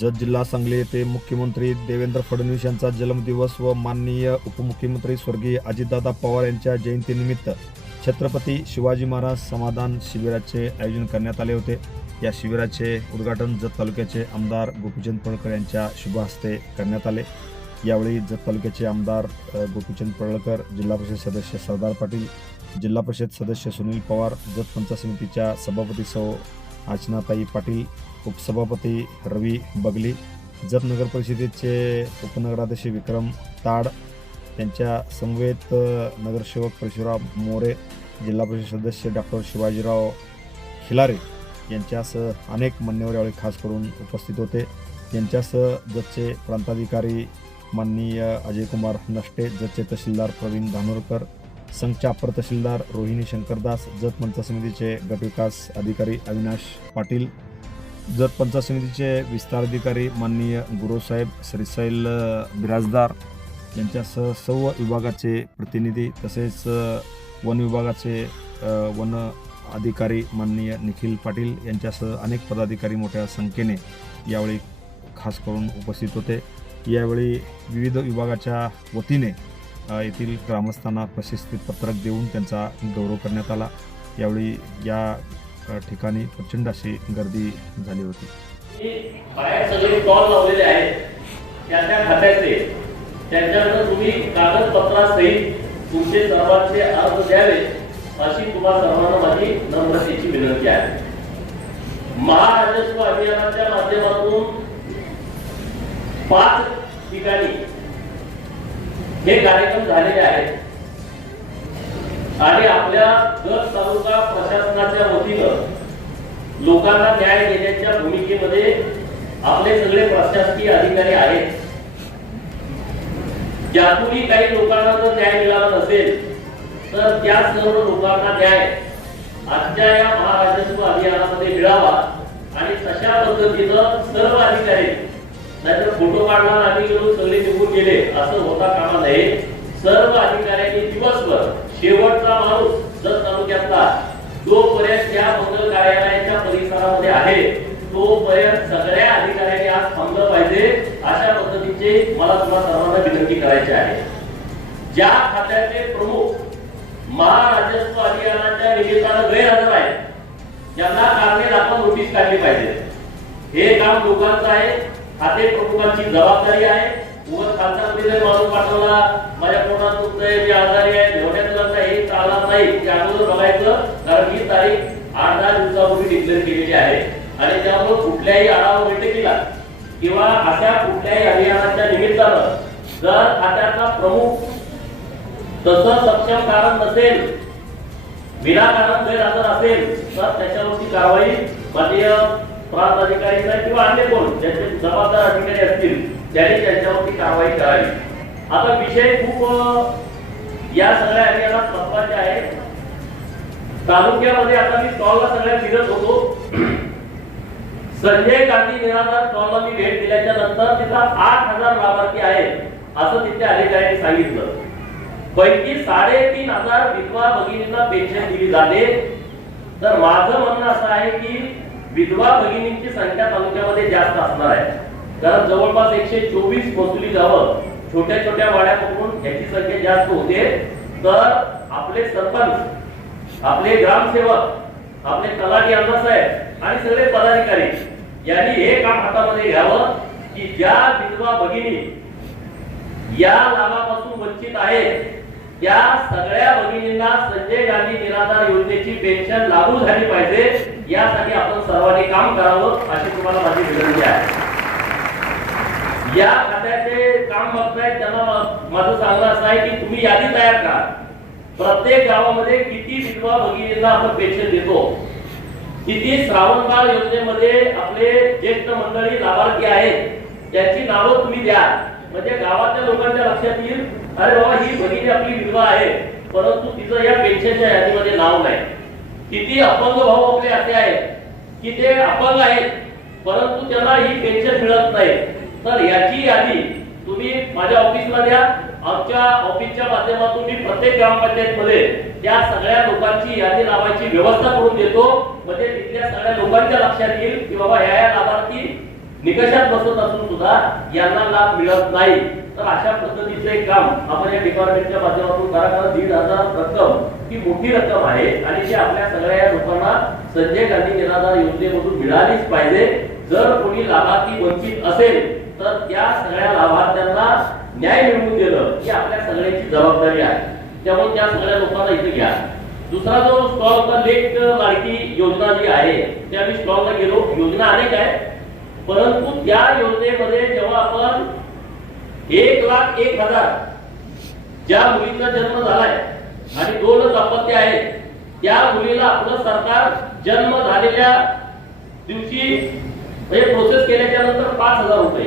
जत जिल्हा सांगली येथे मुख्यमंत्री देवेंद्र फडणवीस यांचा जन्मदिवस व माननीय उपमुख्यमंत्री स्वर्गीय अजितदादा पवार यांच्या जयंतीनिमित्त छत्रपती शिवाजी महाराज समाधान शिबिराचे आयोजन करण्यात आले होते। या शिबिराचे उद्घाटन जत तालुक्याचे आमदार गोपीचंद पडळकर यांच्या शुभ हस्ते करण्यात आले। यावेळी जत तालुक्याचे आमदार गोपीचंद पडळकर, जिल्हा परिषद सदस्य सरदार पाटील, जिल्हा परिषद सदस्य सुनील पवार, जत पंचायत समितीच्या सभापती सौ अर्चनाताई पाटील, उपसभापती रवी बगली, जत नगर परिषदेचे उपनगराध्यक्ष विक्रम ताड, त्यांच्या समवेत नगरसेवक परशुराम मोरे, जिल्हा परिषद सदस्य डॉक्टर शिवाजीराव खिलारे यांच्यासह अनेक मान्यवर यावेळी खास करून उपस्थित होते। यांच्यासह जतचे प्रांताधिकारी माननीय अजयकुमार नष्टे, जतचे तहसीलदार प्रवीण धानोरकर, संघच्या अपर तहसीलदार रोहिणी शंकरदास, जत पंचायत समितीचे गटविकास अधिकारी अविनाश पाटील, जत पंचायत समितीचे विस्तार अधिकारी माननीय गुरुसाहेब श्रीशैल बिराजदार यांच्यासह सर्व विभागाचे प्रतिनिधी, तसेच वन विभागाचे वन अधिकारी माननीय निखिल पाटील यांच्यासह अनेक पदाधिकारी मोठ्या संख्येने यावेळी खास करून उपस्थित होते। यावेळी विविध विभागाच्या वतीने येथील ग्रामस्थांना प्रशस्तीपत्रक देऊन त्यांचा गौरव करण्यात आला। यावेळी या ठिकाणी प्रचंड अशी गर्दी झाली होती। बाहेर सगळे स्टॉल लावलेले आहेत, त्या खात्याचे त्यांच्याकडे तुम्ही कागदपत्रासहित तुमचे सर्वांचे अर्ज द्यावे अशी तुम्हा सर्वांना माझी नम्रतेची विनंती आहे। महाराजस्व अभियानाच्या माध्यमातून 5 ठिकाणी हे कार्यक्रम झालेले आहेत आणि आपल्या जत तालुका प्रशासनाच्या वतीनं लोकांना न्याय देण्याच्या भूमिकेमध्ये आपले सगळे प्रशासकीय अधिकारी आहेत। ज्यातूनही काही लोकांना जर न्याय मिळाला नसेल तर त्या सर्व लोकांना न्याय आजच्या या महाराजस्व अभियानामध्ये मिळावा आणि तशा पद्धतीनं सर्व अधिकारी, नाहीतर फोटो काढला आम्ही गेलो सगळे निघून गेले असं होता कामा नये। सर्व अधिकाऱ्यांनी दिवसभर शेवटचा माणूस जत तालुक्यातला जोपर्यंत या मंगल कार्यालयाच्या परिसरामध्ये आहे तोपर्यंत सगळ्या अधिकाऱ्यांनी आज थांबलं पाहिजे अशा पद्धतीचे मला तुम्हाला सर्वांना विनंती करायची आहे। ज्या खात्याचे प्रमुख महाराजस्व अभियानाच्या निमित्तानं गैरहजर आहेत त्यांना कारणे दाखवा नोटीस काढली पाहिजे। हे काम लोकांचं आहे, खाते प्रमुखांची जबाबदारी आहे। उगाच खात्यामध्ये जर माणूस पाठवला माझ्या पोटात दुखतंय, मी आजारी आहे, एवढ्याच जाता हे चालणार नाही, ते अगोदर बघायचं, कारण ही तारीख 8-10 दिवसापूर्वी डिक्लेअर केलेली आहे आणि त्यामुळे कुठल्याही आढावा बैठकीला किंवा अशा कुठल्याही अभियानाच्या निमित्तानं जर खात्याचा प्रमुख तसं सक्षम कारण नसेल, विनाकारण गैरहजर असेल तर त्याच्यावरची कारवाई माननीय प्रांत अधिकारी किंवा अन्य कोण ज्यांचे जबाबदार अधिकारी असतील त्यांनी त्यांच्यावरती कारवाई करावी। आता विषय खूप या सगळ्या अभियानात महत्त्वाचे आहे। तालुक्यामध्ये आता मी स्टॉलला सगळ्या फिरत होतो। संजय गांधी निराधार स्टॉलला मी भेट दिल्याच्या नंतर तिथं 8,000 लाभार्थी आहेत असं तिथल्या अधिकाऱ्यांनी सांगितलं। पैकी 3,500 विधवा भगिनींना पेन्शन दिली जाते। तर माझं म्हणणं असं आहे की विधवा भगिनींची संख्या तालुक्यामध्ये जास्त असणार आहे, कारण जवळपास 124 महसुली गावं छोट्या छोट्या वाड्यापासून याची संख्या जास्त होते। तर आपले सरपंच, आपले ग्रामसेवक, आपले तलाठी अण्णासाहेब आणि सगळे पदाधिकारी यांनी हे काम हातामध्ये घ्यावं की ज्या विधवा भगिनी या लाभापासून वंचित आहेत त्या सगळ्या भगिनींना संजय गांधी निराधार योजनेची पेन्शन लागू झाली पाहिजे, यासाठी आपण सर्वांनी काम करावं अशी तुम्हाला माझी विनंती आहे। या खात्याचे काम बघतायत त्यांना माझं सांगणं असं आहे की तुम्ही यादी तयार करा, प्रत्येक गावामध्ये किती विधवा भगिनींना आपण पेन्शन देतो, किती श्रावणबाळ योजनेमध्ये आपले ज्येष्ठ मंडळी लाभार्थी आहेत त्यांची नावं तुम्ही द्या, म्हणजे गावातल्या लोकांच्या लक्षात येईल अरे बाबा ही भगिनी आपली विधवा आहे परंतु तिचं या पेन्शनच्या यादीमध्ये नाव नाही। किती अपंग भाऊ आपले असे आहेत की ते अपंग आहेत परंतु त्यांना ही पेन्शन मिळत नाही, तर याची यादी तुम्ही माझ्या ऑफिसला द्या। आमच्या ऑफिसच्या माध्यमातून मी प्रत्येक ग्रामपंचायतमध्ये त्या सगळ्या लोकांची यादी लावायची व्यवस्था करून देतो, म्हणजे तिथल्या सगळ्या लोकांच्या लक्षात येईल की बाबा ह्या लाभार्थी निकषात बसत असून सुद्धा यांना लाभ मिळत नाही. तर अशा पद्धतीचे काम आपण या डिपार्टमेंटच्या माध्यमातून करा. कारण 1,500 रक्कम ही मोठी रक्कम आहे आणि ती आपल्या सगळ्या लोकांना संजय गांधी निराधार योजनेमधून मिळालीच पाहिजे. जर कोणी लाभार्थी वंचित असेल तर त्या सगळ्या लाभार्थ्यांना न्याय मिळवून दिलं ही आपल्या सगळ्यांची जबाबदारी आहे. त्यामुळे त्या सगळ्या लोकांना इथे घ्या. दुसरा जो स्टॉल होता लेख लाडकी योजना जी आहे त्या मी स्टॉलला गेलो. योजना अनेक आहे, परंतु त्या योजनेमध्ये जेव्हा आपण 1,01,000 ज्या मुलीचा जन्म झालाय आणि 2 अपत्य आहेत त्या मुलीला आपलं सरकार जन्म झालेल्या दिवशी म्हणजे प्रोसेस केल्याच्या नंतर 5,000 रुपये,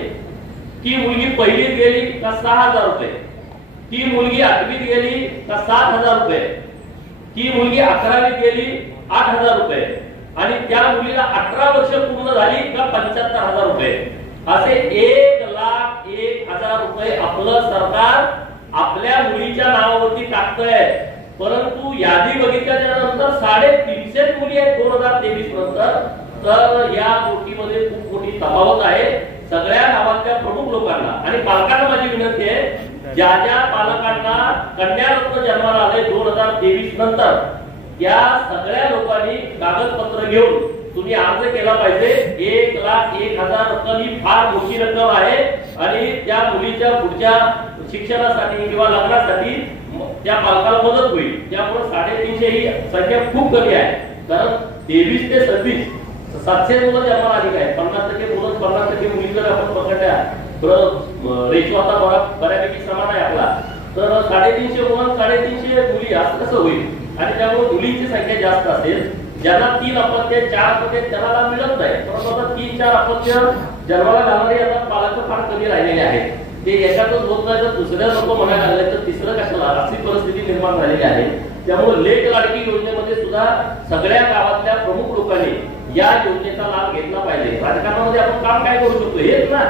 ती मुलगी पहिलीत गेली का 6,000 रुपये, ती मुलगी 8वीत गेली का 7,000 रुपये, ती मुलगी 11वीत गेली 8,000 रुपये आणि त्या मुलीला 18 वर्ष पूर्ण झाली का 75,000 रुपये. असे 1,01,000 रुपये आपलं सरकार आपल्या मुलीच्या नावावरती टाकतंय. परंतु यादी बघितल्याच्या नंतर 350 मुली आहेत 2023 नंतर. तर या गोष्टीमध्ये खूप मोठी तफावत आहे. सगळ्या गावातल्या प्रमुख लोकांना आणि पालकांना माझी विनंती आहे, ज्या ज्या पालकांना कन्यारत्न जन्माला आले 2023 नंतर या सगळ्या लोकांनी कागदपत्र घेऊन तुम्ही अर्ज केला पाहिजे. 1,01,000 रक्कम ही फार मोठी रक्कम आहे आणि त्या मुलीच्या पुढच्या शिक्षणासाठी किंवा लग्नासाठी त्या पालकाला मदत होईल. त्यामुळे 350 ही संख्या खूप कमी आहे. कारण 23 ते 26 700 मुलं जन्माला आली आहे. 50% मुलं 50% मुली जर आपण पकडल्या तर रेशो आता बऱ्यापैकी समान आहे आपला. तर 350 मुलं 350 मुली असं कसं होईल. आणि त्यामुळे मुलींची संख्या जास्त असेल. ज्यांना 3 अपत्य 4 अपत्य त्यांना लाभ मिळत नाही. परंतु आता 3-4 अपत्य जन्माला घालणारे आता पालक फार कमी राहिलेले आहेत. ते एकाच होत नाही तर दुसऱ्या लोक म्हणायला लागले तर तिसरं कशाला, अशी परिस्थिती निर्माण झालेली आहे. त्यामुळे लेख लाडकी योजनेमध्ये सुद्धा सगळ्या गावातल्या प्रमुख लोकांनी या योजनेचा लाभ घेतला पाहिजे. राजकारणामध्ये आपण काम काय करू शकतो हेच ना.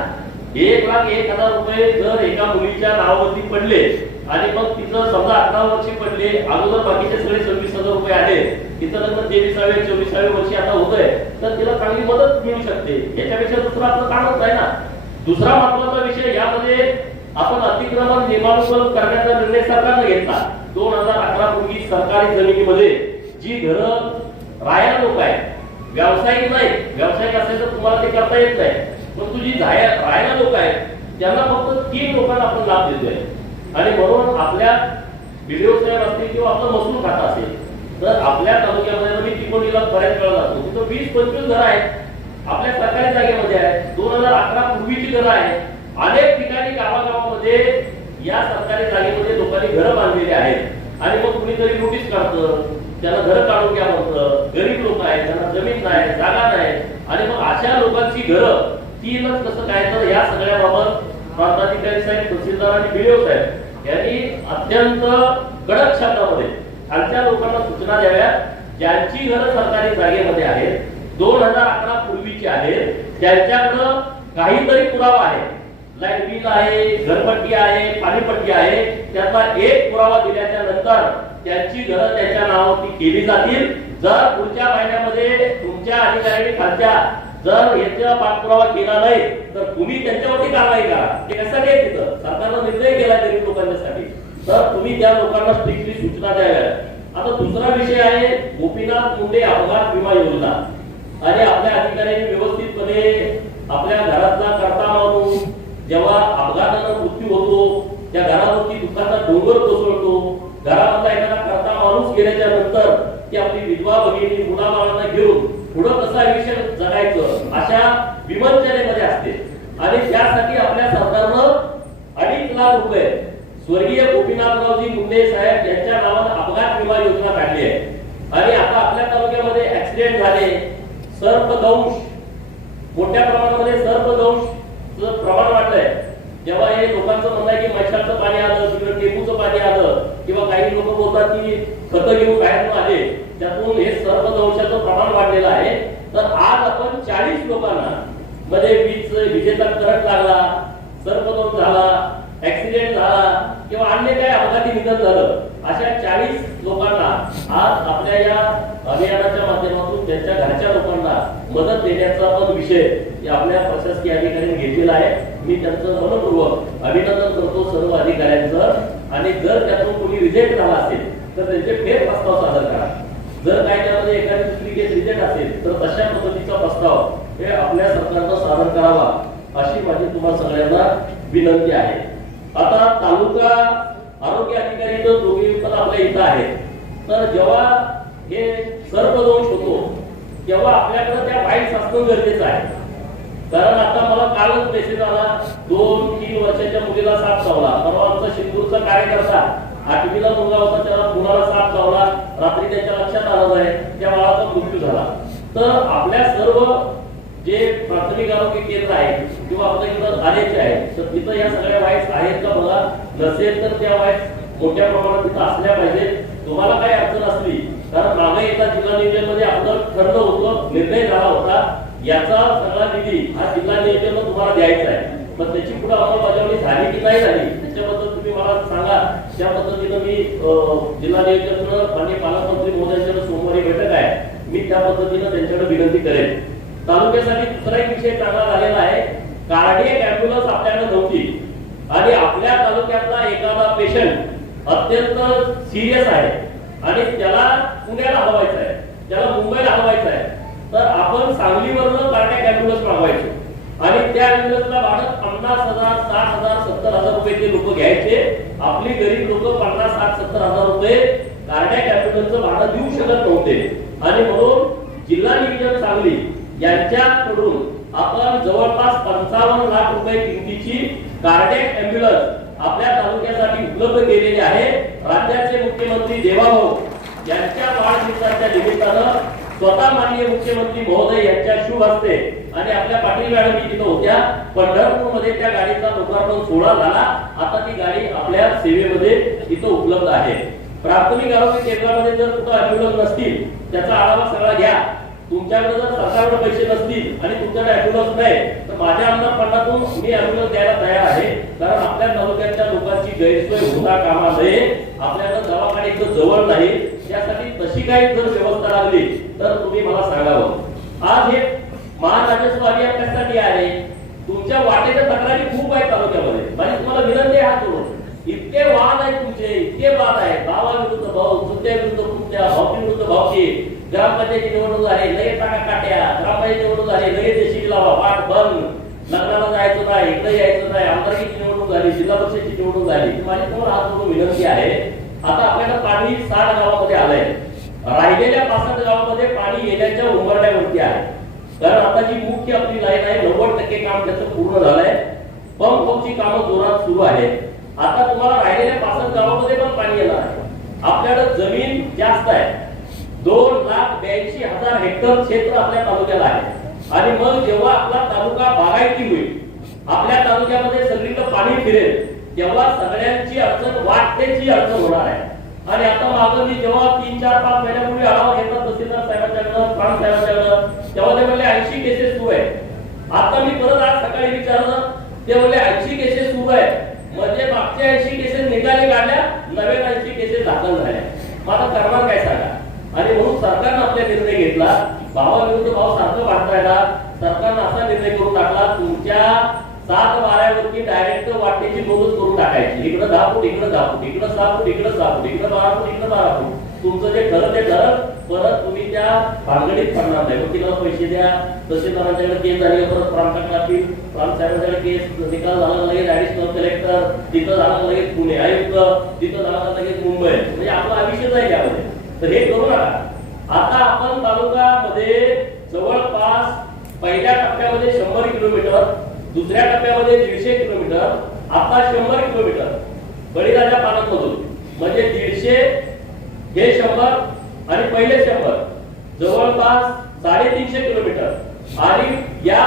1,01,000 रुपये जर एका मुलीच्या नावावरती पडले आणि मग तिचं समजा 18 वर्षी पडले, अगोदर बाकीचे सगळे 26,000 रुपये आले, तिचं लग्न 23व्या 24व्या वर्षी आता होतंय, तर तिला चांगली मदत मिळू शकते. याच्यापेक्षा दुसरं आपलं कामच नाही ना. दुसरा महत्वाचा विषय यामध्ये आपण अतिक्रमण नियमानुसार करण्याचा निर्णय सरकारने घेतला. 2011 पूर्वी सरकारी जमिनीमध्ये जी घरं राहायला लोक आहेत, व्यावसायिक नाही, व्यावसायिक असेल तर तुम्हाला ते करता येत नाही, पण तुझी राहायला लोक आहेत त्यांना फक्त 3 लोकांना आपण लाभ देतोय. आणि म्हणून आपल्या व्हिडिओ साहेब असतील किंवा आपलं महसूल खाता असेल तर आपल्या तालुक्यामध्ये मी तिकोणीला बऱ्याच वेळा जातो, तिथं 20-25 घरं आहेत आपल्या सरकारी जागेमध्ये आहेत. 2011 पूर्वीची घरं आहेत. अनेक ठिकाणी गावागावामध्ये या सरकारी जागेमध्ये लोकांनी घरं बांधलेली आहेत आणि मग कुणीतरी नोटीस काढतं, त्यांना घरं काढून घ्या म्हणतं. गरीब लोक आहेत, त्यांना जमीन नाही, जागा नाही आणि मग अशा लोकांची घरं 3च कसं काय. तर या सगळ्याबाबत प्रांताधिकारी साहेब, तहसीलदार आणि बीडीओ साहेब यांनी अत्यंत कडक शब्दामध्ये खालच्या लोकांना सूचना द्याव्या. ज्यांची घरं सरकारी जागेमध्ये आहेत, 2011 पूर्वीची आहेत, त्यांच्याकडं काहीतरी पुरावा आहे, लाईट बिल आहे, घरपट्टी आहे, पाणीपट्टी आहे, त्याचा एक पुरावा दिल्याच्या नंतर त्यांची घरं त्यांच्या नावावरती केली जातील. जर पुढच्या महिन्यामध्ये तुमच्या अधिकाऱ्यांनी खालच्या जर याचा पाठपुरावा केला नाही तर तुम्ही त्यांच्यावरती कारवाई करा. ते कशासाठी आहे तिथं सरकारनं निर्णय केला गरीब लोकांसाठी, तर तुम्ही त्या लोकांना स्ट्रिक्टली सूचना द्याव्या. आता दुसरा विषय आहे गोपीनाथ मुंडे अपघात विमा योजना. आणि आपल्या अधिकाऱ्यांनी व्यवस्थितपणे आपल्या घरातला करता माणूस जेव्हा अपघातानं मृत्यू होतो त्या घरावरती दुःखाचा डोंगर कोसळतो, घरामधला एखादा करता माणूस गेल्याच्या नंतर ती आपली विधवा भगिनी मुलाबाळांना घेऊन पुढं कसं आयुष्य जगायचं अशा विवंचनेमध्ये असते. आणि त्यासाठी आपल्या सरकारनं 2.5 लाख रुपये स्वर्गीय गोपीनाथरावजी मुंडे साहेब यांच्या नावानं अपघात विमा योजना काढली आहे. आणि आता आपल्या तालुक्यामध्ये ऍक्सिडेंट झाले, सर्पदंश मोठ्या प्रमाणामध्ये सर्पदंशचं प्रमाण वाढलंय. जेव्हा हे लोकांचं म्हणणं आहे की मैशाचं पाणी आलं, तिकडे टेपूचं पाणी आलं किंवा काही लोक बोलतात की खतं घेऊन बाहेरून आले, त्यातून हे सर्पदंशाचं प्रमाण वाढलेलं आहे. तर आज आपण 40 लोकांना मध्ये विजेचा करंट लागला, सर्पदंश झाला, ऍक्सिडेंट झाला किंवा अन्य काही अपघाती निधन झालं अशा 40 लोकांना आज आपल्या या अभियानाच्या माध्यमातून त्यांच्या घरच्या लोकांना मदत देण्याचा पण विषय आपल्या प्रशासकीय अधिकाऱ्यांनी घेतलेला आहे. मी त्यांचं मनपूर्वक अभिनंदन करतो सर्व अधिकाऱ्यांचं. आणि जर त्यातून कोणी रिजेक्ट झाला असेल तर त्यांचे फेर प्रस्ताव सादर करा. जर काही त्यामध्ये एखादी दुसरी केस रिजेक्ट असेल तर तशा पद्धतीचा प्रस्ताव हे आपल्या सरकारनं सादर करावा अशी माझी तुम्हाला सगळ्यांना विनंती आहे. आता तालुका आरोग्य अधिकारी तर दोघे पण आपल्या इथं आहेत. तर जेव्हा हे सर्पदोष होतो तेव्हा आपल्याकडे त्या वाईट असणं गरजेचं आहे. कारण आता मला कालच मेसेज आला, 2-3 वर्षाच्या मुलीला साप चावला. परवा आमचा शिंदूरचा कार्यकर्ता 8वीला मुलगा होता, त्याला मुलाला साप चावला. रात्री त्याच्या लक्षात आलं नाही, त्या बाळाचा मृत्यू झाला. तर आपल्या सर्व जे प्राथमिक आरोग्य केंद्र आहे किंवा आपल्या इथं आलेचे आहेत तर तिथं या सगळ्या वाईट आहेत का बघा. नसेल तर त्या वाईट मोठ्या प्रमाणात तिथं असल्या पाहिजे. तुम्हाला काही अडचण असली कारण मागे एका जिल्हा नियोजनमध्ये आपलं ठरलं होतं, निर्णय झाला होता, याचा सगळा निधी हा जिल्हा नियोजन तुम्हाला द्यायचा आहे. पण त्याची पुढे अंमलबजावणी झाली की नाही झाली त्याच्याबद्दल तुम्ही मला सांगा. त्या पद्धतीनं मी जिल्हा नियोजन माननीय पालकमंत्री महोदयांच्या सोमवारी बैठक आहे, मी त्या पद्धतीनं त्यांच्याकडे विनंती करेन. तालुक्यासाठी दुसरा एक विषय चांगला झालेला आहे. कार्डियक ॲम्ब्युलन्स आपल्याकडे नव्हती आणि आपल्या तालुक्यातला एखादा पेशंट अत्यंत सिरियस आहे आणि त्याला पुण्याला हलवायचं आहे, त्याला मुंबईला हलवायचं आहे, तर आपण सांगलीवरनं कार्डियक ॲम्ब्युलन्स मागवायचो आणि त्या ॲम्ब्युलन्सला भाडं 50,000, 60,000, 70,000 रुपये ते लोक घ्यायचे. आपली गरीब लोक 50, 60, 70,000 रुपये कार्डियक ॲम्ब्युलन्सचं भाडं देऊ शकत नव्हते. आणि म्हणून जिल्हा नियोजन सांगली यांच्याकडून आपण जवळपास 55 लाख रुपये किमतीची कार्डियक ॲम्ब्युलन्स आपल्या तालुक्यासाठी उपलब्ध केलेली आहे. राज्याचे मुख्यमंत्री देवाभाऊ यांच्या वाढदिवसाच्या निमित्तानं स्वतः माननीय मुख्यमंत्री महोदय यांच्या शुभ हस्ते आणि आपल्या पाटील मॅडम तिथं होत्या. पंढरपूरमध्ये त्या गाडीचा लोकार्पण सोहळा झाला. आता ती गाडी आपल्या सेवेमध्ये इथं उपलब्ध आहे. प्राथमिक आरोग्य केंद्रामध्ये जर कुठं ॲम्ब्युलन्स नसतील त्याचा आढावा सगळा घ्या. तुमच्याकडे जर सरकारकडे पैसे नसतील आणि तुमच्याकडे ॲम्ब्युलन्स नाही तर माझ्या आमदार फंडातून मी ॲम्ब्युलन्स द्यायला तयार आहे. कारण आपल्या तालुक्याच्या लोकांची गैरसोय होता कामा नये. आपल्याला दवाखाने इथं जवळ नाही, त्यासाठी तशी काही जर व्यवस्था लागली तर तुम्ही मला सांगावं. आज हे महाराजस्व अभियान कशासाठी आहे? तुमच्या वाटेच्या तक्रारी खूप आहेत तालुक्यामध्ये. माझी तुम्हाला विनंती आहे हात जोडून, इतके वाद आहेत तुमचे, इतके वाद आहेत, भावाविरुद्ध भाऊ, चुलत्याविरुद्ध चुलत्या, भावकीविरुद्ध भावकी. ग्रामपंचायती निवडणूक झाली लगेच टाका काट्या, ग्रामपंचायती निवडणूक झाली लगेच देशी लावा, पाठ बंद, लग्नाला जायचं नाही, इकडे यायचं नाही, आमदारकीची निवडणूक झाली, जिल्हा परिषदेची निवडणूक झाली. माझी तुम्हाला हात जोडून विनंती आहे, आता आपल्याला पाणी 60 गावामध्ये आलंय. राहिलेल्या 65 गावामध्ये पाणी येण्याच्या उंबरड्यावरती आहे. कारण आता जी मुख्य आपली लाईन आहे 90% काम त्याचं पूर्ण झालंय. पंप हाऊसची कामं जोरात सुरू आहे. आता तुम्हाला राहिलेल्या 65 गावामध्ये पण पाणी येणार आहे. आपल्याकडे जमीन जास्त आहे, 2,82,000 हेक्टर क्षेत्र आपल्या तालुक्याला आहे. आणि मग जेव्हा आपला तालुका बागायती होईल, आपल्या तालुक्यामध्ये सगळीकडे पाणी फिरेल, तेव्हा सगळ्यांची अडचण वाटतेची अडचण होणार आहे. आणि आता मागं मी जेव्हा 3-4-5 महिन्यापूर्वी आढावा घेतला तहसीलदार साहेबांच्याकडं, प्रांत साहेबांच्याकडं, तेव्हा ते म्हणले 80 केसेस सुरू आहे. आता मी परत आज सकाळी विचारलं, ते म्हणले 80 केसेस सुरू आहे म्हणजे मागच्या 80 केसेस निकाली काढल्या, नव्या 80 केसेस दाखल झाल्या. मला करणार काय सांगा? आणि म्हणून सरकारनं आपला निर्णय घेतला, भावाविरुद्ध भाव सारखं वाढतायला सरकारनं असा निर्णय करून टाकला, तुमच्या 7 वाऱ्यावरती डायरेक्ट वाटेची नोंदच करून टाकायची. इकडे 10 फूट, इकडे 10 फूट, इकडे 6 फूट, इकडे 6 फूट, इकडे 12 फूट, इकडे 12 फूट. तुमचं जे ठरत ते ठरत, परत तुम्ही त्या भानगडीत पडणार नाही. वकिलाला पैसे द्या, तहसीलदारांच्याकडे केस झाली, परत प्रांताकडे प्रांत साहेबांच्याकडे केस, निकाल झाला लगेच ऍडिशनल कलेक्टर, तिथं झालं लगेच पुणे आयुक्त, तिथं झालं लगेच मुंबई. म्हणजे आपला आयुष्यच आहे त्यामध्ये. तर हे करू नका. आता आपण तालुक्यामध्ये जवळपास पहिल्या टप्प्यामध्ये 100 किलोमीटर, दुसऱ्या टप्प्यामध्ये 150 किलोमीटर, आता 100 किलोमीटर बळीराजा पालकमधून, म्हणजे 150 हे 100 आणि पहिले 100 जवळपास 350 किलोमीटर. आणि या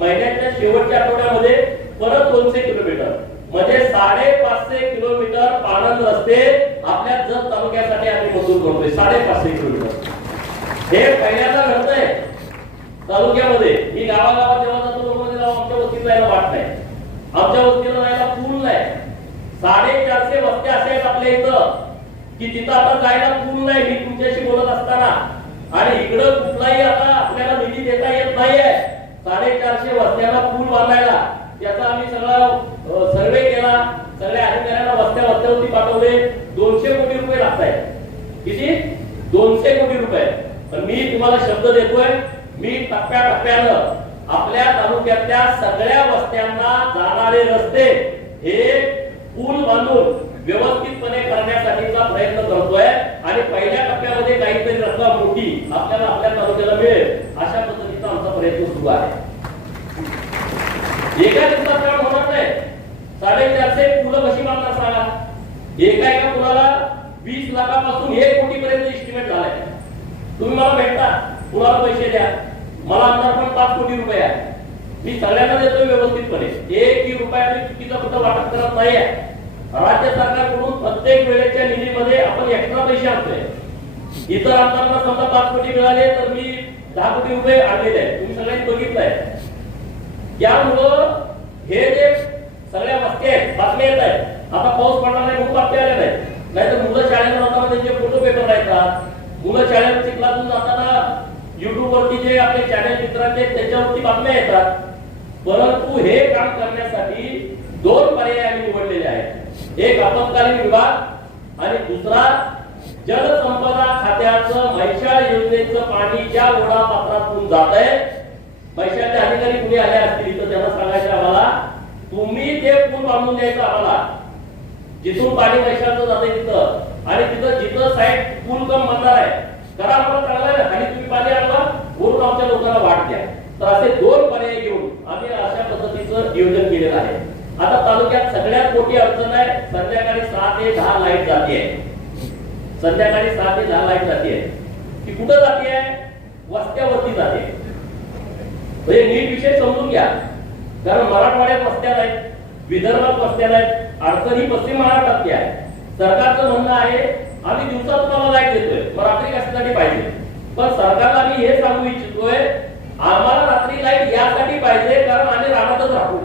महिन्याच्या शेवटच्या आठवड्यामध्ये परत 200 किलोमीटर, म्हणजे 550 किलोमीटर पाणंद रस्ते आपल्या जत तालुक्यासाठी आम्ही मंजूर करतोय. 550 किलोमीटर हे पहिल्यांदा घडतंय तालुक्यामध्ये. मी गावागावात जेव्हा जातो लोकांमध्ये जाऊन आमच्या वस्तीला जायला वाट नाही, आमच्या वस्तीला जायला पूल नाही. 450 वस्त्या असे आहेत आपल्या इथं की तिथं आता जायला पूल नाही. मी तुमच्याशी बोलत असताना आणि इकडं कुठलाही आता आपल्याला निधी देता येत नाहीये 450 वस्त्यांना पूल बांधायला. त्याचा आम्ही सगळा सर्वे केला, सगळ्या अधिकाऱ्यांना वस्त्यावरती पाठवले. 200 कोटी रुपये लागत आहेत. किती? 200 कोटी रुपये. पण मी तुम्हाला शब्द देतोय, मी टप्प्याटप्प्यानं आपल्या तालुक्यातल्या सगळ्या वस्त्यांना जाणारे रस्ते हे पूल बांधून व्यवस्थितपणे करण्यासाठीचा प्रयत्न करतोय. आणि पहिल्या टप्प्यामध्ये काहीतरी रक्कम मोठी आपल्याला आपल्या तालुक्याला मिळेल अशा पद्धतीचा आमचा प्रयत्न सुरू आहे. एका दिवसात काम होणार नाही. 450 पुलं कशी बांधणार सांगा? एका पुलाला 20 लाखापासून 1 कोटी पर्यंत एस्टिमेट झालाय. तुम्ही मला भेटता, पुलाला पैसे द्या. मला आमदार पण 5 कोटी रुपये आहे. मी सगळ्यांना देतोय व्यवस्थितपणे. 1 रुपया तरी चुकीचा कुठं वाटप करत नाहीये. राज्य सरकारकडून प्रत्येक वेळेच्या निधीमध्ये आपण एक्स्ट्रा पैसे आणतोय. इतर आमदारांना समजा 5 कोटी मिळाले तर मी 10 कोटी रुपये आणलेले आहेत. तुम्ही सगळ्यांनी बघितलंय. त्यामुळं हे जे सगळ्या वस्त्या आहेत, बातम्या येत आहेत. आता पाऊस पडणार नाही म्हणून बातम्या आल्या नाहीत. नाहीतर मुलं शाळेत जाताना त्यांचे फोटो पेपर राहतात. मुलं शाळेत चिखलातून जाताना युट्यूब वरती जे आपले चॅनल मित्रांचे त्याच्यावरती बातम्या येतात. परंतु हे काम करण्यासाठी 2 पर्याय आम्ही निवडलेले आहेत. एक आपत्कालीन विभाग आणि दुसरा जलसंपदा खात्याचं म्हैसाळ योजनेचं पाणी ज्या ओढापात्रातून जात आहे. म्हैसाळचे अधिकारी कुणी आले असतील तर त्यांना सांगायचं आम्हाला तुम्ही ते पूल बांधून द्यायचं आम्हाला. जिथून पाणी म्हैसाळचं जाते तिथं आणि तिथं जिथं साईड पूल कम बनणार आहे करा आम्हाला चांगला आहे. खाली तुम्ही पाणी आणला वरून आमच्या लोकांना वाट द्या. तर असे 2 पर्याय घेऊन आम्ही अशा पद्धतीचं नियोजन केलेलं आहे. आता तालुक्यात सगळ्यात मोठी अडचण आहे संध्याकाळी 6 ते 10 लाईट जाते. संध्याकाळी 6 ते 10 लाईट जाते. ती कुठं जाते? वस्त्यावरती जाते. म्हणजे नीट विषय समजून घ्या. कारण मराठवाड्यात वस्त्या नाहीत, विदर्भात वस्त्या नाहीत, अडचण ही पश्चिम महाराष्ट्रातली आहे. सरकारचं म्हणणं आहे आम्ही दिवसा तुम्हाला लाईट देतोय, मग रात्री कशासाठी पाहिजे? पण सरकारला मी हे सांगू इच्छितोय आम्हाला रात्री लाईट यासाठी पाहिजे कारण आम्ही रानातच राहतो.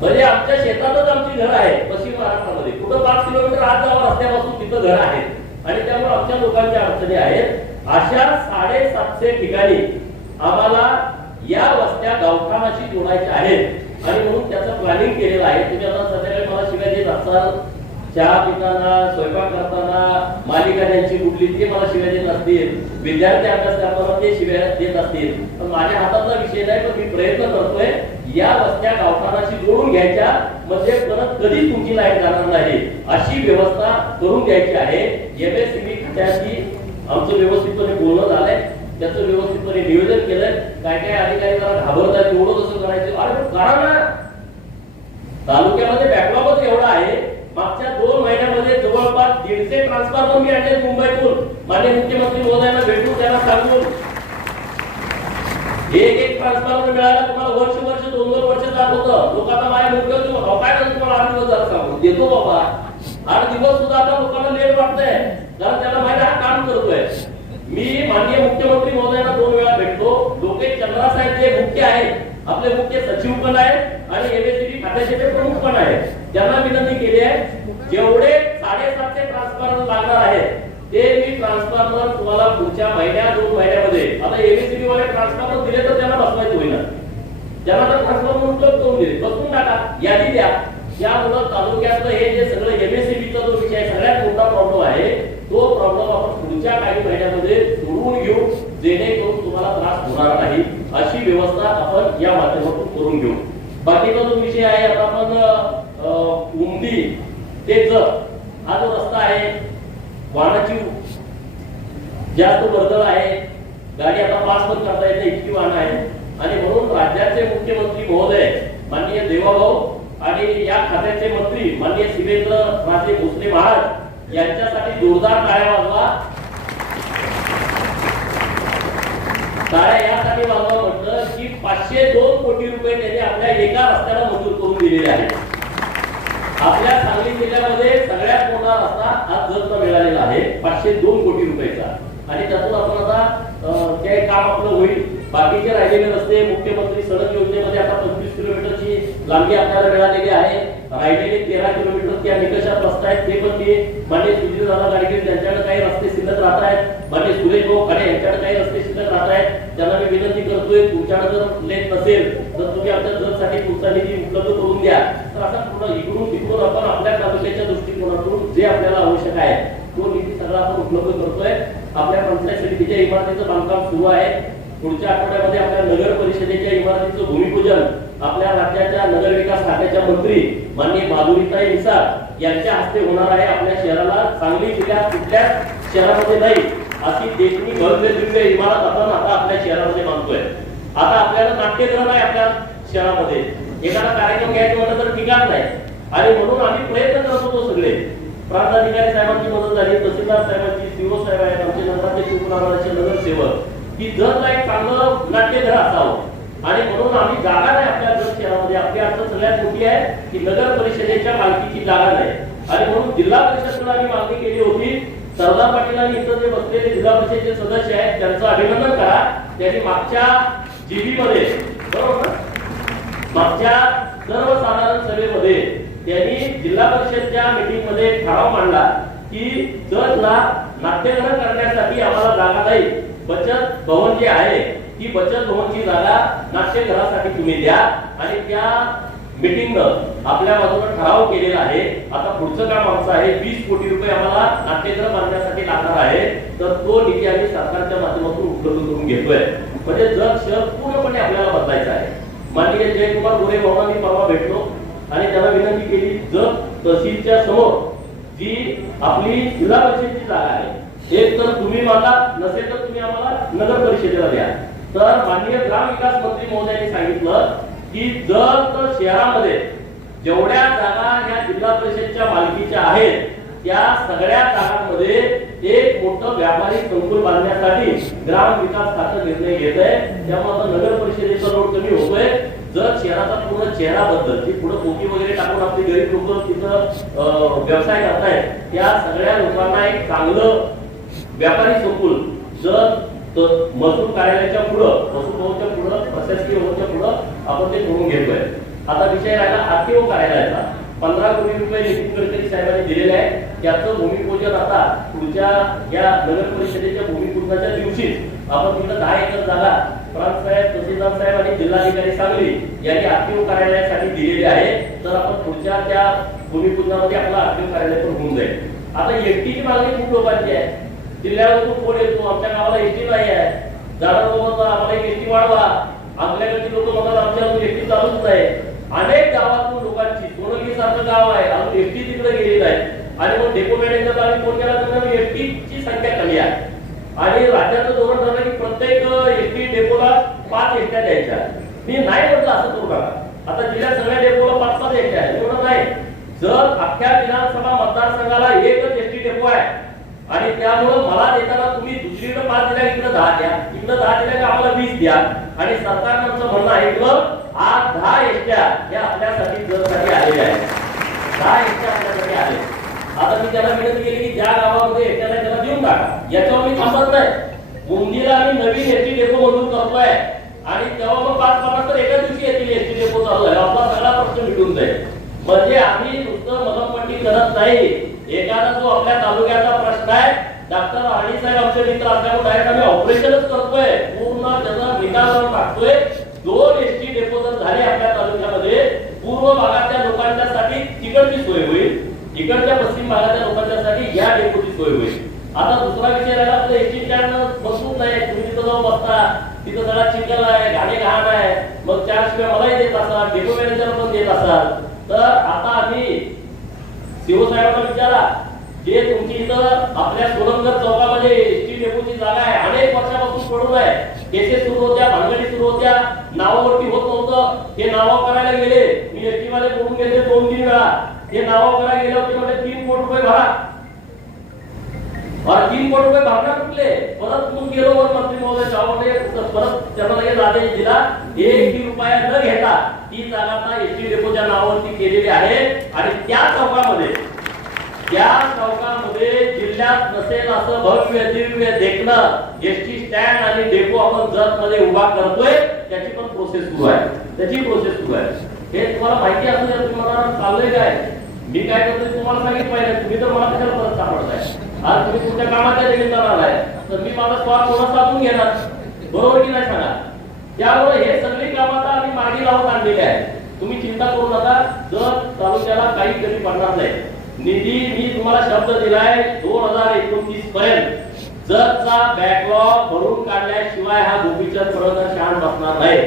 म्हणजे आमच्या शेतातच आमची घर आहे पश्चिम महाराष्ट्रामध्ये. कुठं 5 किलोमीटर आत जावं रस्त्यापासून तिथं घर आहे आणि त्यामुळे आमच्या लोकांच्या अडचणी आहेत. अशा 750 ठिकाणी आम्हाला या वस्त्या गावठाणाशी जोडायच्या आहेत आणि म्हणून त्याचं प्लॅनिंग केलेलं आहे. तुम्ही आता संध्याकाळी मला शिवाय देत असाल, चहा पिताना, स्वयंपाक करताना, मालिका ज्यांची कुठली ते मला शिव्या देत असतील, विद्यार्थी अभ्यास करताना ते शिव्या देत असतील. पण माझ्या हातातला विषय नाही. पण मी प्रयत्न करतोय या वस्त्या गावठाणाशी जोडून घ्यायच्या. म्हणजे परत कधीच तुमची लाईट जाणार नाही अशी व्यवस्था करून द्यायची आहे. MSEB खात्याची आमचं व्यवस्थितपणे बोलणं झालंय. त्याचं व्यवस्थितपणे नियोजन केलंय. काय काय अधिकारी जरा घाबरतात एवढं कसं करायचं. अरे करा ना. तालुक्यामध्ये बॅकलॉगच एवढा आहे. मागच्या 2 महिन्यामध्ये जवळपास 150 ट्रान्सफॉर्मर मी आणले मुंबईतून. माननीय मुख्यमंत्री महोदयांना भेटून त्यांना सांगून एक ट्रान्सफॉर्मर मिळाला तुम्हाला वर्ष 2-2 वर्ष जात होतं. लोकांना माझ्या मुख्य काय तुम्हाला 8 दिवस झालं सांगून देतो बाबा. 8 दिवस सुद्धा आता लोकांना लेट वाटतंय कारण त्याला माहिती हा काम करतोय. मी माननीय मुख्यमंत्री महोदयांना 2 वेळा भेटतो. लोकेश चंद्रा साहेब जे मुख्य आहेत, आपले मुख्य सचिव पण आहेत आणि MSEB खात्याचे ते प्रमुख पण आहेत. त्यांना विनंती केली आहे जेवढे 750 ट्रान्सफॉर्मर लागणार आहेत ते मी ट्रान्सफॉर्मर तुम्हाला पुढच्या 1-2 महिन्यामध्ये. आता MSEB वाले ट्रान्सफॉर्मर दिले तर त्यांना बसवायचं होईल. त्यांना तर ट्रान्सफॉर्मर उपलब्ध करून दिले, बसून टाका, यादी द्या. त्यामुळं तालुक्यातलं हे जे सगळं MSEBचा जो विषय सगळ्यात मोठा प्रॉब्लेम आहे तो प्रॉब्लेम आपण पुढच्या काही महिन्यामध्ये सोडवून घेऊ जेणेकरून तुम्हाला त्रास होणार नाही अशी व्यवस्था आपण या माध्यमातून करून घेऊ. बाकीचा जो विषय आहे आता आपण उमदी ते जत हा जो रस्ता आहे वाहनाची जास्त वर्दळ आहे. गाडी आता पास पण करता येते इतकी वाहनं आहेत आणि म्हणून राज्याचे मुख्यमंत्री महोदय माननीय देवाभाऊ आणि या खात्याचे मंत्री माननीय शिवेंद्र राजे भोसले महाराज यांच्यासाठी जोरदार टाळ्या वाजवा. टाळ्या यासाठी वाजवा म्हटलं की 502 कोटी रुपये त्यांनी आपल्या एका रस्त्याला मंजूर करून दिलेले आहेत. आपल्या सांगली जिल्ह्यामध्ये सगळ्यात मोठा रस्ता आज जतला मिळालेला आहे 502 कोटी रुपयाचा आणि त्यातून आपण आता ते काम आपलं होईल. बाकीचे राहिलेले रस्ते मुख्यमंत्री सडक योजनेमध्ये आता 25 किलोमीटरची लांबी आपल्याला मिळालेली आहे. राहिलेले 13 किलोमीटर त्या निकषात रस्ते आहेत ते पण ते मान्य सुधीर दादा गाडगे त्यांच्याकडे काही रस्ते शिल्लक राहत आहेत, मान्य सुरेश भाऊ खडे यांच्याकडे काही रस्ते शिल्लक राहत आहेत. त्यांना मी विनंती करतोय तुमच्याकडे जर लेट नसेल तर तुम्ही आमच्या जतसाठी तुमचा निधी उपलब्ध करून द्या. तर आता पूर्ण इकडून तिकडून आपण आपल्या तालुक्याच्या दृष्टिकोनातून जे आपल्याला आवश्यक आहे तो निधी सगळा आपण उपलब्ध करतोय. आपल्या पंचायत समितीच्या इमारतीचं बांधकाम सुरू आहे. पुढच्या आठवड्यामध्ये आपल्या नगर परिषदेच्या इमारतीचं भूमिपूजन आपल्या राज्याच्या नगर विकास खात्याच्या मंत्री माननीय माधुरीताई मिसाळ यांच्या हस्ते होणार आहे. आपल्या शहराला सांगली जिल्ह्यात कुठल्या शहरामध्ये नाही अशी देखणी भव्य दिव्य इमारत आपण आता आपल्या शहरामध्ये बांधतोय. आता आपल्याला नाट्यगृह नाही आपल्या शहरामध्ये, एखादा कार्यक्रम घ्यायचं म्हटलं तर ठिकाण नाही आणि म्हणून आम्ही प्रयत्न करत होतो सगळे. प्रांताधिकारी साहेबांची मदत झाली, तहसीलदार साहेबांची, सीओ साहेब आहेत, आमचे नगराध्यक्ष उपनगराध्यक्ष नगरसेवक की जर एक चांगलं नाट्यगृह असावं आणि म्हणून आम्ही जागा नाही आपल्या जत शहरामध्ये. आपली अडचण सगळ्यात मोठी आहे की नगर परिषदेच्या मालकीची जागा नाही आणि म्हणून जिल्हा परिषदेला आम्ही मागणी केली होती. सरदार पाटीलांनी इथं जे बसलेले जिल्हा परिषदेचे सदस्य आहेत त्यांचं अभिनंदन करा. त्यांनी मागच्या जीबी मध्ये बरोबर मागच्या सर्वसाधारण सभेमध्ये त्यांनी जिल्हा परिषदच्या मीटिंग मध्ये ठराव मांडला की जतला नाट्यगृह करण्यासाठी आम्हाला जागा नाही, बचत भवन जे आहे ती बचत भवनची जागा नाट्यगृहासाठी तुम्ही द्या आणि त्या मीटिंगनं आपल्या बाजूने ठराव केलेला आहे. आता पुढचं काम आमचं आहे 20 कोटी रुपये आम्हाला नाट्यगृह बांधण्यासाठी लागणार आहे. तर तो निधी आम्ही सरकारच्या माध्यमातून उपलब्ध करून घेतोय. म्हणजे जत शहर पूर्णपणे आपल्याला बदलायचं आहे. माननीय जयकुमार गोरे भाऊंना परवा भेटलो आणि त्यांना विनंती केली जत तहसीलच्या समोर जी आपली जिल्हा परिषदेची जागा आहे एक तर तुम्ही मला नसेल तर तुम्ही आम्हाला नगर परिषदेला द्या. तर माननीय ग्रामविकास मंत्री महोदयांनी सांगितलं की जर शहरामध्ये जेवढ्या जागा या जिल्हा परिषदेच्या मालकीच्या आहेत त्या सगळ्या जागांमध्ये एक मोठं व्यापारी संकुल बांधण्यासाठी ग्रामविकास खातं निर्णय घेत आहे. त्यामुळे नगर परिषदेचा लोड कमी होतोय. जर शहराचा पूर्ण चेहरा बदल जी पुढे पोकी वगैरे टाकून आपली गरीब लोक तिथं व्यवसाय करतायत त्या सगळ्या लोकांना एक चांगलं व्यापारी संकुल जर महसूल कार्यालयाच्या पुढं महसूल भवनच्या पुढं प्रशासकीय भवनच्या पुढं आपण ते करून घेतोय. आता विषय राहिला आरटीओ कार्यालयाचा 15 कोटी रुपये नितीन गडकरी साहेबांनी दिलेले आहे. त्याचं भूमिपूजन आता पुढच्या या नगर परिषदेच्या भूमिपूजनाच्या दिवशीच आपण तिकडे 10 एकर जागा प्रांत साहेब तहसीलदार साहेब आणि जिल्हाधिकारी सांगली यांनी आरटीओ कार्यालयासाठी दिलेली आहे. तर आपण पुढच्या त्या भूमिपूजनामध्ये आपला आरटीओ कार्यालय पण होऊन जाईल. आता एसटीची मागणी खूप लोकांची आहे. जिल्ह्यावर फोन येतो आमच्या गावाला एसटी नाही आहे, जाणार आम्हाला एक एसटी वाढवा. आपल्याकडची लोक म्हणतात आमच्या अजून एसटी चालूच नाही. अनेक गावातून लोकांची सोनगी सारखं गाव आहे अजून एसटी तिकडे गेलेलं आहे आणि मग डेपो मॅनेजरला आम्ही फोन केला तर एसटीची संख्या कमी आहे आणि राज्याचं धोरण ठरलं की प्रत्येक एसटी डेपोला 5 एसट्या द्यायच्या. मी नाही म्हटलं असं करू नका. आता जिल्ह्यात सगळ्या डेपोला 5-5 एसट्या आहेत एवढं नाही. जर अख्ख्या विधानसभा मतदारसंघाला एकच एसटी डेपो आहे आणि त्यामुळे मला देताना तुम्ही दुसरीकडे 5 दिल्या इकडे 10 द्या, इकडे 10 दिल्या की आम्हाला 20 द्या आणि सरकारनं आमचं म्हणणं ऐकलं. आज 10 एसट्या या आपल्यासाठी जतसाठी आलेल्या आहेत. 10 एसट्या आपल्यासाठी आले. आता मी त्याला विनंती केली की ज्या गावामध्ये एसट्या नाही त्याला देऊन टाका. याच्यावर मी थांबत नाही. मुंबईला आम्ही नवीन एसटी डेपो मंजूर करतोय आणि तेव्हा मग 5-50 तर एका दिवशी येतील एसटी डेपो चालू आहे. आपला सगळा प्रश्न मिटून जाईल. म्हणजे आम्ही नुसतं मलमपट्टी करत नाही. एखादा जो आपल्या तालुक्याचा प्रश्न आहे डॉक्टर राणी साहेब आमचे मित्र असल्यामुळे डायरेक्ट आम्ही ऑपरेशनच करतोय. पूर्ण त्याचा निकाल करून टाकतोय. 2 एसटी डेपो जर झाले आपल्या तालुक्यामध्ये पूर्व भागातल्या लोकांच्यासाठी तिकडची सोय होईल, इकडच्या पश्चिम भागातल्या लोकांच्यासाठी या डेपोची सोय होईल. आता दुसरा विषय राहिला आपलं एसटी स्टँड बसून नाही. तुम्ही तिथं जाऊन बसता तिथं सगळा चिखल आहे घाणे घाण आहे. मग त्याशिवाय मलाही देत असाल डेपो मॅनेजर पण देत असाल तर आता आम्ही सीओ साहेबांना विचारा जे तुमची इथं आपल्या सोनमगड चौकामध्ये एसटी डेपोची जागा आहे अनेक वर्षापासून पडून आहे. केसेस सुरू होत्या, भानगडी सुरू होत्या, नावावरती होत नव्हतं. हे नाव करायला गेले मी एसटी वाले बोलून घेतले 2-3 वेळा. हे नाव करायला गेले होते म्हणजे 3 कोटी रुपये भरा और 3 कोटी रुपये भागणार कुठले. परत मग गेलो वर मंत्री महोदय शाहूने परत त्यांना लगेच आदेश दिला 1 रुपया न घेता ही जागा एसटी डेपोच्या नावावरती केलेली आहे आणि त्या चौकामध्ये जिल्ह्यात नसेल असं भव्य दिव्य देखणं एसटी स्टँड आणि डेपो आपण जत मध्ये उभा करतोय. त्याची पण प्रोसेस सुरू आहे. हे तुम्हाला माहिती असू द्या, तुम्ही मला चाललंय काय, मी काय करतोय तुम्हाला सांगितलं पाहिजे. तुम्ही तर मला कशाला परत सापडताय. आज तुम्ही तुमच्या कामाच्या निमित्तानं आलाय, तर मी माझा स्वार्थ थोडा साधून घेणार, बरोबर की नाही सांगा. त्यामुळे हे सगळी कामं आता आम्ही मागे लावून आणलेली आहे. तुम्ही चिंता करू नका, जर तालुक्याला काही कमी पडणार नाही. निधी मी तुम्हाला शब्द दिलाय 2029 पर्यंत जतचा बॅकलॉग भरून काढल्याशिवाय हा गोपीचंद पडळकर शांत बसणार नाही.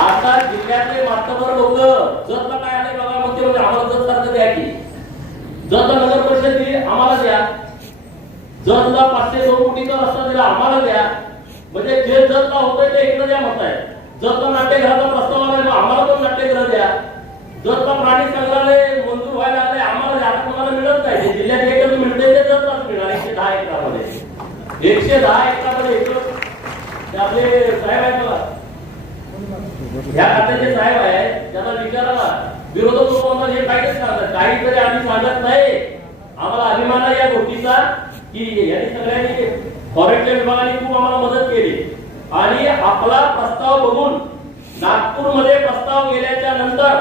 आता जिल्ह्यातले मातबर लोक जतला काय आले बघा, मग ते म्हणजे आम्हाला जत सारखं द्या की, जतला नगर परिषद दिली आम्हाला द्या, जतला 502 कोटीचा रस्ता दिला आम्हाला द्या. म्हणजे जे जतला होतंय ते इकडे द्या म्हणताय. जतला नाट्यगृहाचा प्रस्ताव आलाय आम्हाला पण नाट्यगृह द्या. जतला प्राणी संग्रहालय मंजूर व्हायला लागले आम्हाला द्या. आता तुम्हाला मिळत नाही, जिल्ह्यात एकच मिळतंय ते जतलाच मिळणार 110 एकरामध्ये. 110 एकरामध्ये ते आपले साहेब आहेत बघा, ह्या खात्याचे साहेब आहेत, त्यांना विचारायला विरोधक लोकांना हे काहीच सांगतात, काहीतरी आम्ही सांगत नाही. आम्हाला अभिमान आहे या गोष्टीचा की यांनी सगळ्यांनी फॉरेस्टच्या विभागाने खूप आम्हाला मदत केली. आणि आपला प्रस्ताव बघून नागपूरमध्ये प्रस्ताव गेल्याच्या नंतर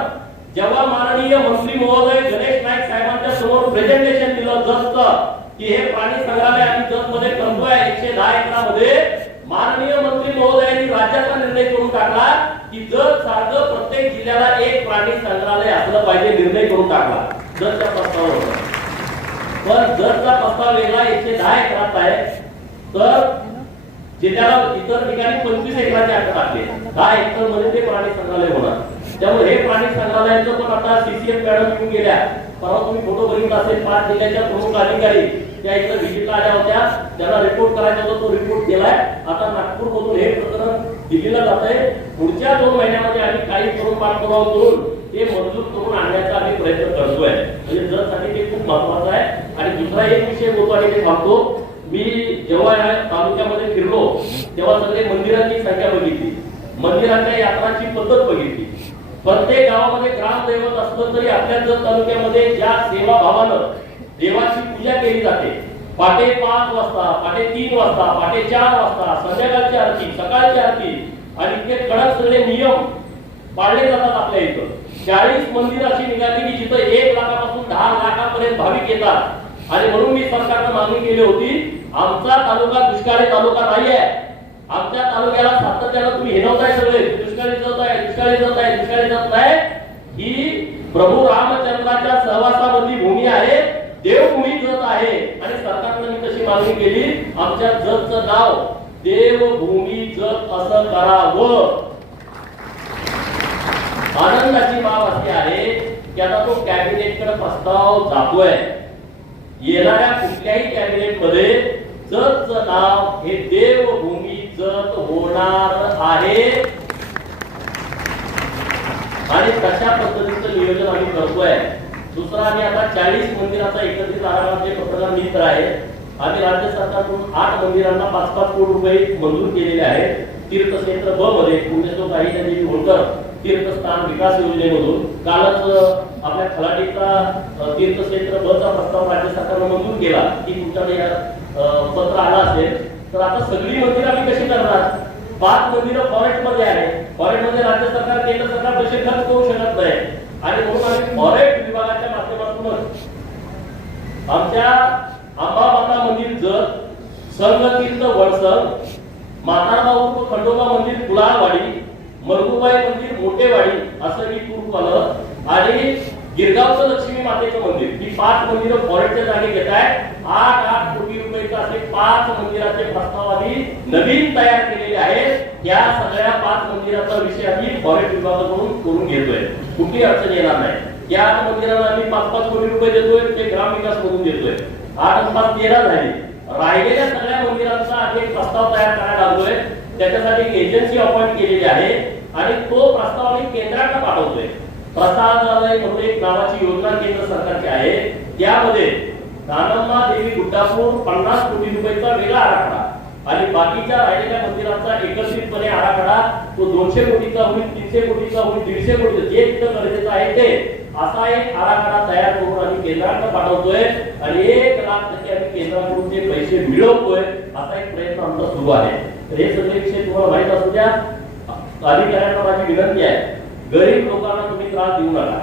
जेव्हा माननीय मंत्री महोदय गणेश नाईक साहेबांच्या समोर प्रेझेंटेशन दिलं जतचं की हे प्राणी संग्रहालय आम्ही जतमध्ये करतोय 110 एकरामध्ये, माननीय मंत्री महोदयांनी राज्याचा निर्णय करून टाकला की जत सारखं प्रत्येक जिल्ह्याला एक प्राणी संग्रहालय असलं पाहिजे, निर्णय करून टाकला जतच्या प्रस्तावावर. पण जतचा प्रस्ताव वेगळा 110 एकरात आहे, तर जिल्ह्याला इतर ठिकाणी 25 एकराचे आकडे टाकले. 10 एकर मध्ये ते प्राणी संग्रहालय होणार. त्यामुळे हे प्राणी संग्रहालयाचं पण आता सीसीएम मॅडम येऊन गेल्या, परवा तुम्ही फोटो बघितला असेल, 5 जिल्ह्याच्या प्रमुख अधिकारी त्या इकडे व्हिजिटला आल्या होत्या, त्यांना रिपोर्ट करायचा होता, तो रिपोर्ट केलाय. आता नागपूर मधून हे प्रकरण दिल्लीला जात आहे. पुढच्या 2 महिन्यामध्ये आम्ही काही करून पाठपुरावा करून ते मंजूर करून आणण्याचा आम्ही प्रयत्न करतोय. म्हणजे जतसाठी ते खूप महत्वाचं आहे. आणि दुसरा एक विषय बोलतो आणि ते सांगतो, मी जेव्हा या तालुक्यामध्ये फिरलो तेव्हा सगळे मंदिरांची संख्या बघितली, मंदिरांच्या यात्राची पद्धत बघितली. प्रत्येक गावामध्ये ग्रामदैवत असलं तरी आपल्या जत तालुक्यामध्ये ज्या सेवाभावानं देवाची पूजा केली जाते, पहाटे 5 वाजता, पहाटे 3 वाजता, पहाटे 4 वाजता, संध्याकाळची आरती, सकाळची आरती, आणि इतके कडक सगळे नियम पाळले जातात आपल्या इथं. 40 मंदिर अशी निघाली की जिथं 1 लाखापासून 10 लाखापर्यंत भाविक येतात. आणि म्हणून मी सरकारला मागणी केली होती, आमचा तालुका दुष्काळी तालुका नाहीये. आमच्या तालुक्याला सातत्यानं तुम्ही हिनवताय सगळे, दुष्काळी जत आहे, दुष्काळी जत आहे, दुष्काळी जत नाही. ही प्रभू रामचंद्राच्या सहवासामधली भूमी आहे, देवभूमी जत आहे. आणि सरकारनं मी तशी मागणी केली, आमच्या जतचं नाव देवभूमी जत असं करावं. आनंदाची बाब अशी आहे की आता तो कॅबिनेटकडे प्रस्ताव जातोय. येणाऱ्या कुठल्याही कॅबिनेट मध्ये जतचं नाव हे देवभूमी जत होणार आहे. आणि तशा पद्धतीचं नियोजन आम्ही करतोय. दुसरा, आम्ही आता 40 मंदिराचा एकत्रित आराखडा पत्रकार मित्र आहे. आम्ही राज्य सरकारकडून 8 मंदिरांना 5-5 कोटी रुपये मंजूर केलेले आहेत. तीर्थक्षेत्र ब मध्ये पुण्यश्लोक काही देवी होळकर तीर्थस्थान विकास योजनेमधून कालच आपल्या खलाटीचा तीर्थक्षेत्र ब चा प्रस्ताव राज्य सरकारनं मंजूर केला की तुमच्याकडे पत्र आला असेल. तर आता सगळी मंदिरं आम्ही कशी करणार? 5 मंदिरं फॉरेस्ट मध्ये आहे. फॉरेस्ट मध्ये राज्य सरकार केंद्र सरकार पैसे खर्च करू शकत नाही. आणि म्हणून आम्ही फॉरेस्ट विभागाच्या माध्यमातून आमच्या आंबामाता मंदिर जत, संघतीर्थ वळसंग, मातारबा उर्फ खंडोबा मंदिर कुलाळवाडी, मरगुबाई मंदिर मोठेवाडी असं ही टूर पालं आणि गिरगावचं लक्ष्मी मातेचं मंदिर, ही 5 मंदिरं फॉरेस्टच्या जागी घेत आहे. 8 कोटी रुपयाचे असे 5 मंदिराचे प्रस्ताव आम्ही नवीन तयार केलेले आहेत. या सगळ्या 5 मंदिराचा विषय आम्ही फॉरेस्ट विभागाकडून करून घेतोय. कुठली अडचण येणार नाही. या मंदिरांना आम्ही 5-5 कोटी रुपये देतोय, ते ग्रामविकास मधून देतोय. 8 आणि 5 13 झाली. राहिलेल्या सगळ्या मंदिरांचा एक प्रस्ताव तयार करायला लागलोय. त्याच्यासाठी एजन्सी अपॉइंट केलेली आहे आणि तो प्रस्ताव आम्ही केंद्राकडे पाठवतोय. प्रसादालय म्हणून एक नावाची योजना केंद्र सरकारची आहे. त्यामध्ये दानम्मा देवी गुड्डापूर 50 कोटी रुपयाचा वेगळा आराखडा आणि बाकीच्या राहिलेल्या मंदिरांचा एकत्रितपणे आराखडा तो 200 कोटीचा होईल, 300 कोटीचा होईल, 150 कोटीचा, जे तिथं गरजेचं आहे ते असा एक आराखडा तयार करून आम्ही केंद्राकडे पाठवतोय आणि 1 लाख टक्के आम्ही केंद्राकडून ते पैसे मिळवतोय. असा एक प्रयत्न आमचा सुरू आहे. तर हे सगळे विषय तुम्हाला माहित असू द्या. अधिकाऱ्यांना माझी विनंती आहे गरीब लोकांना तुम्ही त्रास देऊ नका.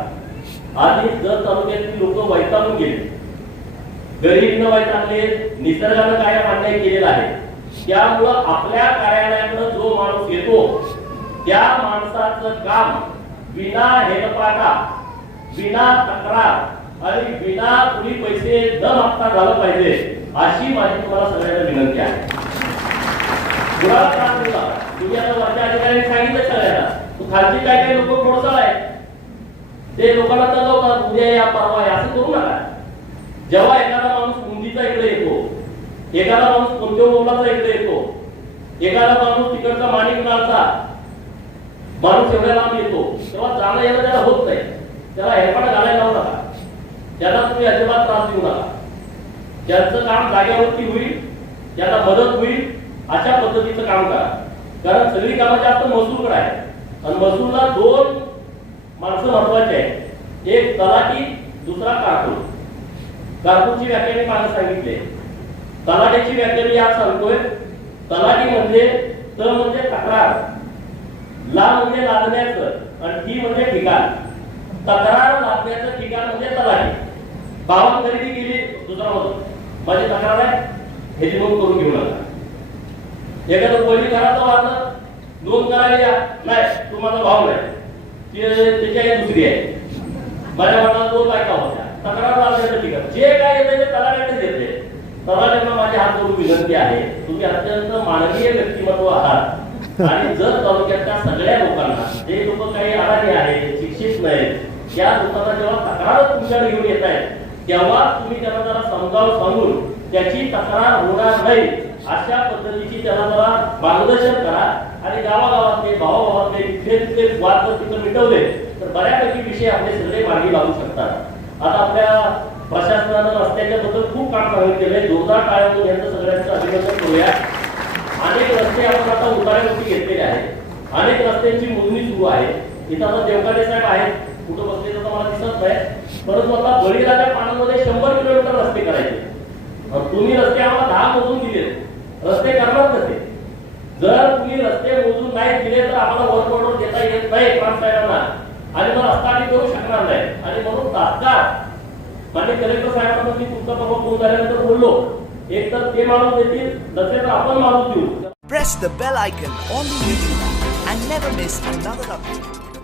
आधी जत तालुक्यातील लोक वैतागून गेले, गरीब न वैतागले, निसर्गानं काय अन्याय केलेला आहे. त्यामुळं आपल्या कार्यालयाकडे जो माणूस येतो त्या माणसाचं काम विना हेलपाटा, बिना तक्रार आणि बिना कुणी पैसे न मागता झालं पाहिजे, अशी माझी तुम्हाला सगळ्यांना विनंती आहे. कुणाला त्रास देऊ नका. तुम्ही आता वरच्या अधिकाऱ्यांनी सांगितलं सगळ्यांना, तू खालची काय काय लोक कोळसा आहे ते लोकांना तगवतात, उद्या या परवा या असं करू नका. जेव्हा एखादा माणूस उंदीचा इकडे येतो, एखादा माणूस कोणत्या मोलाचा इकडे येतो, एखादा माणूस तिकडचा माणिकनाळचा माणूस एवढ्या लांब येतो, तेव्हा जाणं येणं त्याला होत नाही. त्याला हेलपाटा घालायला लावू नका, त्याला तुम्ही अजिबात त्रास देऊ नका. ज्यांचं काम जाग्यावरती होईल, ज्याला मदत होईल अशा पद्धतीचं काम करा. कारण सगळी कामं जास्त महसूलकडे आहे आणि महसूलला दोन माणसं महत्वाचे आहेत, एक तलाठी, दुसरा कारकून. कारकूनची व्याख्या मी मागे सांगितली, तलाठीची व्याख्या मी आज सांगतोय. तलाठी म्हणजे त म्हणजे तक्रार, ला म्हणजे लादण्याचं आणि ठी म्हणजे ठिकाण. तक्रार लादण्याचं ठिकाण म्हणजे तलाठी. भावात खरेदी केली, दुसरा होतो माझी तक्रार आहे, ह्याची नोंद करून घेऊ नका. एखादं पहिली घराचं वाटलं नोंद करायला नाही, तू माझा भाव नाही, त्याची आई दुसरी आहे, माझ्या मनात दोन बायका होत्या, तक्रार लादण्याचं ठिकाण. जे काय येते ते तलाठ्यानेच येते. तलाठ्यांना माझी हात जोडून विनंती आहे, तुम्ही अत्यंत मानवीय व्यक्तिमत्व आहात आणि जर तालुक्यातल्या सगळ्या लोकांना, जे लोक काही अडाणी आहेत, शिक्षित नाहीत, त्या लोकांना जेव्हा तक्रार तुमच्याकडे घेऊन येत आहेत तेव्हा तुम्ही त्यांना जरा समजावून सांगून त्याची तक्रार होणार नाही अशा पद्धतीची त्यांना जरा मार्गदर्शन करा. आणि गावागावातले, भावाभावातले तिथले वाद जर तिथं मिटवले तर बऱ्यापैकी विषय आपले सगळे मार्गी लागू शकतात. आता आपल्या प्रशासनानं रस्त्याच्या बद्दल खूप काम सांगितलेलं, जोरदार टाळ्या यांचं सगळ्यांचं अभिनंदन करूया. अनेक रस्ते आपण आता उतार्यावरती घेतलेले आहेत, अनेक रस्त्यांची मोजणी सुरू आहे. इथं आता देवकारे साहेब आहेत, कुठं बसले तर मला दिसत नाही, परंतु आता बळीराजा पाण्यामध्ये 100 किलोमीटर रस्ते करायचे. तुम्ही रस्ते आम्हाला 10 मोजून दिले, रस्ते करणार कसे? जर तुम्ही रस्ते मोजून नाही दिले तर आम्हाला वर्क ऑर्डर देता येत नाही ग्रामसाहेबांना आणि मग रस्ता आम्ही करू शकणार नाही. आणि म्हणून तात्काळ म्हणजे कलेक्टर साहेबांना मी तुमचा परवा फोन झाल्यानंतर बोललो, एक तर ते माणूस देतील, नसेल तर आपण माणूस देऊ. Press the bell icon on the YouTube app and never miss another update.